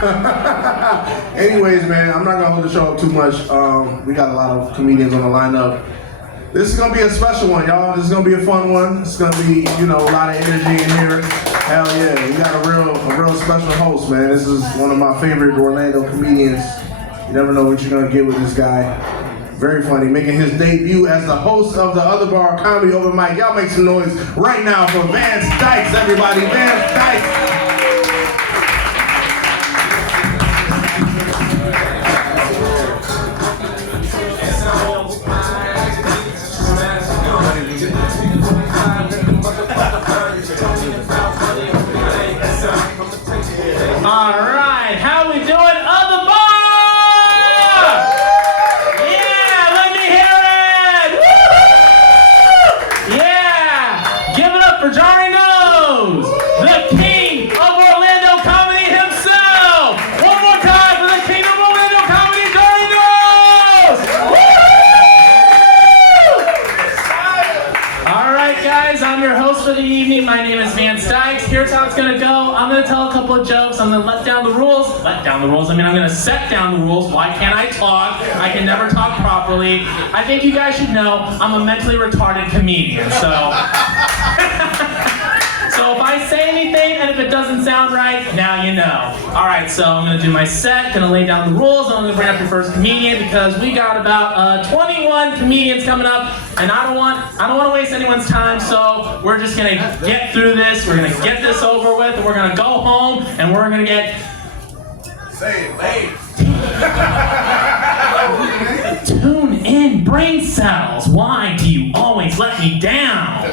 Anyways, man, I'm not gonna hold the show up too much. We got a lot of comedians on the lineup. This is gonna be a special one, y'all. This is gonna be a fun one. It's gonna be, a lot of energy in here. Hell yeah, we got a real special host, man. This is one of my favorite Orlando comedians. You never know what you're gonna get with this guy. Very funny, making his debut as the host of the Other Bar Comedy Open Mic. Y'all make some noise right now for Vance Dykes, everybody. Vance Dykes. All right, how we doing, Other Bar? Yeah, let me hear it! Woo-hoo! Yeah, give it up for Johnny Nose, the king of Orlando comedy himself. One more time for the king of Orlando comedy, Johnny Nose. Woo! All right, guys, I'm your host for the evening. My name is Vance Dykes. Here's how it's gonna go. I'm gonna tell a couple of jokes. I'm gonna let down the rules. I'm gonna set down the rules. Why can't I talk? I can never talk properly. I think you guys should know I'm a mentally retarded comedian, so. So if I say anything and if it doesn't sound right, now you know. All right, so I'm gonna do my set, gonna lay down the rules, and I'm gonna bring up your first comedian because we got about 21 comedians coming up, and I don't want to waste anyone's time, so we're just gonna get through this, we're gonna get this over with, and we're gonna go home, and we're gonna get... Say it, babe. Tune in, brain cells. Why do you always let me down?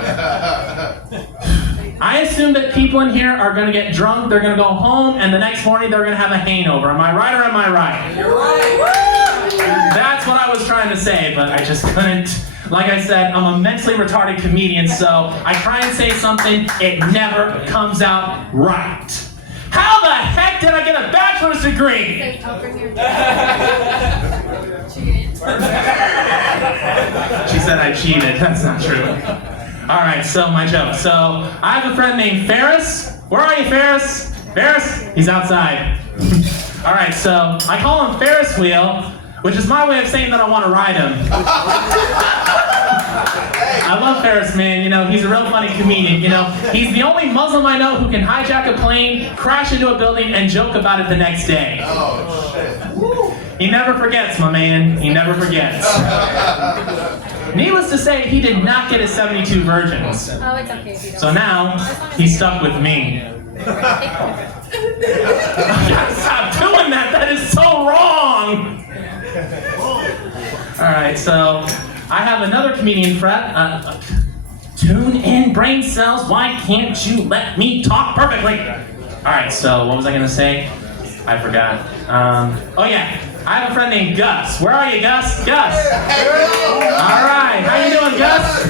I assume that people in here are going to get drunk, they're going to go home, and the next morning they're going to have a hangover. Am I right or am I right? You're right. That's what I was trying to say, but I just couldn't. Like I said, I'm a mentally retarded comedian, so I try and say something, it never comes out right. How the heck did I get a bachelor's degree? She said I cheated. That's not true. All right, so my joke. So I have a friend named Ferris. Where are you, Ferris? Ferris? He's outside. All right, so I call him Ferris Wheel, which is my way of saying that I want to ride him. I love Ferris, man. He's a real funny comedian. He's the only Muslim I know who can hijack a plane, crash into a building, and joke about it the next day. Oh, shit. He never forgets, my man. He never forgets. Needless to say, he did not get his 72 virgins. Oh, it's okay if you don't. So now, he's stuck with me. I gotta stop doing that. That is so wrong. All right, so I have another comedian friend. Tune in, brain cells. Why can't you let me talk perfectly? All right, so what was I gonna say? I forgot. Oh yeah, I have a friend named Gus. Where are you, Gus? Gus. All right, how you doing, Gus?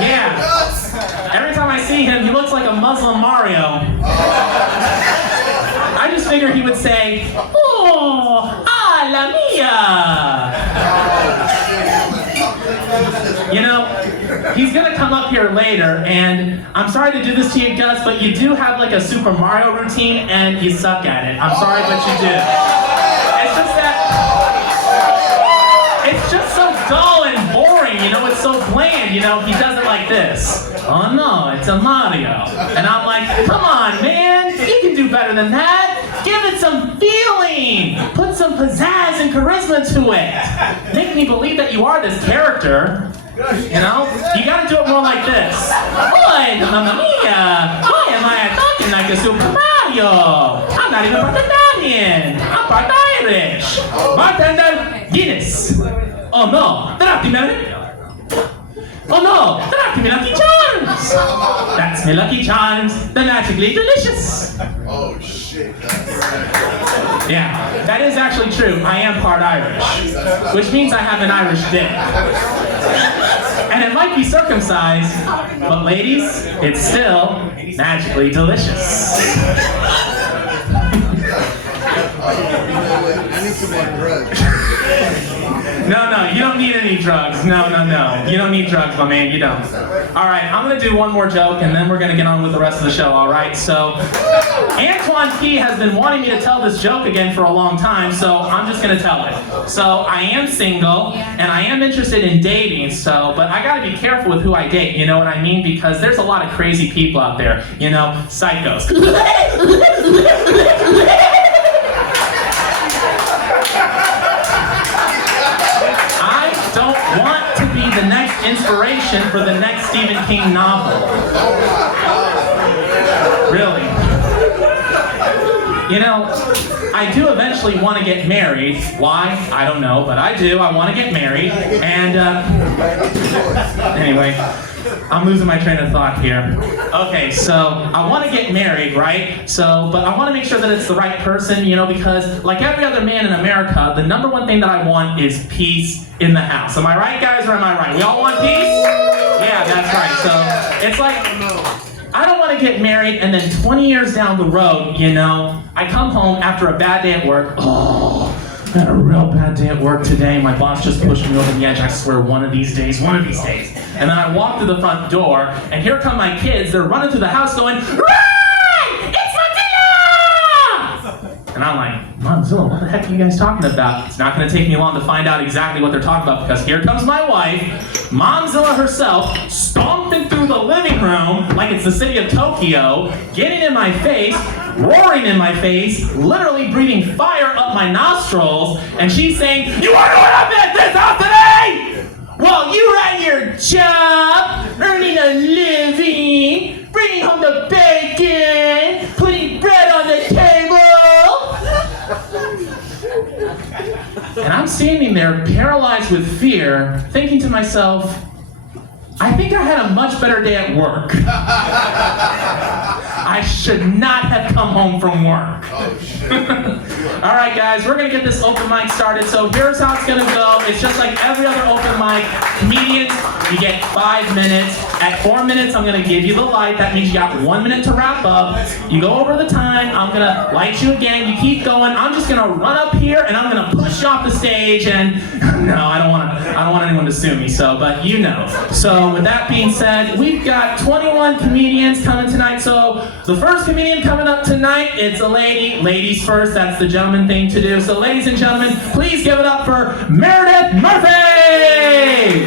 Yeah. Every time I see him, he looks like a Muslim Mario. I just figured he would say, "Oh, la mia." He's gonna come up here later, and I'm sorry to do this to you, Gus, but you do have like a Super Mario routine, and you suck at it. I'm sorry, but you do. It's just so dull and boring, it's so bland, he does it like this. Oh no, it's a Mario. And I'm like, come on, man, you can do better than that. Give it some feeling. Put some pizzazz and charisma to it. Make me believe that you are this character. You gotta do it more like this. Boy, mamma mia, why am I talking like a Super Mario? I'm not even part Italian. I'm part Irish. Bartender, Guinness. Oh no, tratti me. Oh no, tratti me Lucky Charms. That's me Lucky Charms. They're magically delicious. Oh shit. Yeah, that is actually true. I am part Irish, which means I have an Irish dick. And it might be circumcised, but ladies, it's still magically delicious. I need some more drugs. No, you don't don't need any drugs. No. You don't need drugs, my man. You don't. All right, I'm going to do one more joke, and then we're going to get on with the rest of the show, all right? So, Antoine Key has been wanting me to tell this joke again for a long time, so I'm just going to tell it. So, I am single, and I am interested in dating, but I got to be careful with who I date, you know what I mean? Because there's a lot of crazy people out there, you know, psychos. I don't want to be the next inspiration for the next Stephen King novel. Really. You know, I do eventually want to get married. Why? I don't know, but I do. I want to get married. And, anyway, I'm losing my train of thought here. Okay, so I want to get married, right? But I want to make sure that it's the right person, you know, because like every other man in America, the number one thing that I want is peace in the house. Am I right, guys, or am I right? We all want peace? Yeah, that's right. So it's like, I don't want to get married and then 20 years down the road, you know, I come home after a bad day at work. Oh, I had a real bad day at work today. My boss just pushed me over the edge. I swear, one of these days. And then I walk through the front door, and here come my kids. They're running through the house going, "Run! It's Mozilla!" And I'm like, "Mozilla, what the heck are you guys talking about?" It's not going to take me long to find out exactly what they're talking about, because here comes my wife, Momzilla herself, stomping through the living room like it's the city of Tokyo, getting in my face, roaring in my face, literally breathing fire up my nostrils, and she's saying, "You want to know what happened at this house today? Well, you were at your job, earning a living, bringing home the bacon, putting bread on the table." And I'm standing there paralyzed with fear, thinking to myself, I think I had a much better day at work. I should not have come home from work. All right, guys, we're going to get this open mic started. So here's how it's going to go. It's just like every other open mic. Comedians, you get 5 minutes. At 4 minutes, I'm going to give you the light. That means you got 1 minute to wrap up. You go over the time. I'm going to light you again. You keep going. I'm just going to run up here, and I'm going to push you off the stage. And no, I don't want anyone to sue me. But you know. So with that being said, we've got 21 comedians coming tonight. So the first comedian coming up tonight, it's a lady. Ladies first. That's the gentleman thing to do. So ladies and gentlemen, please give it up for Meredith Murphy!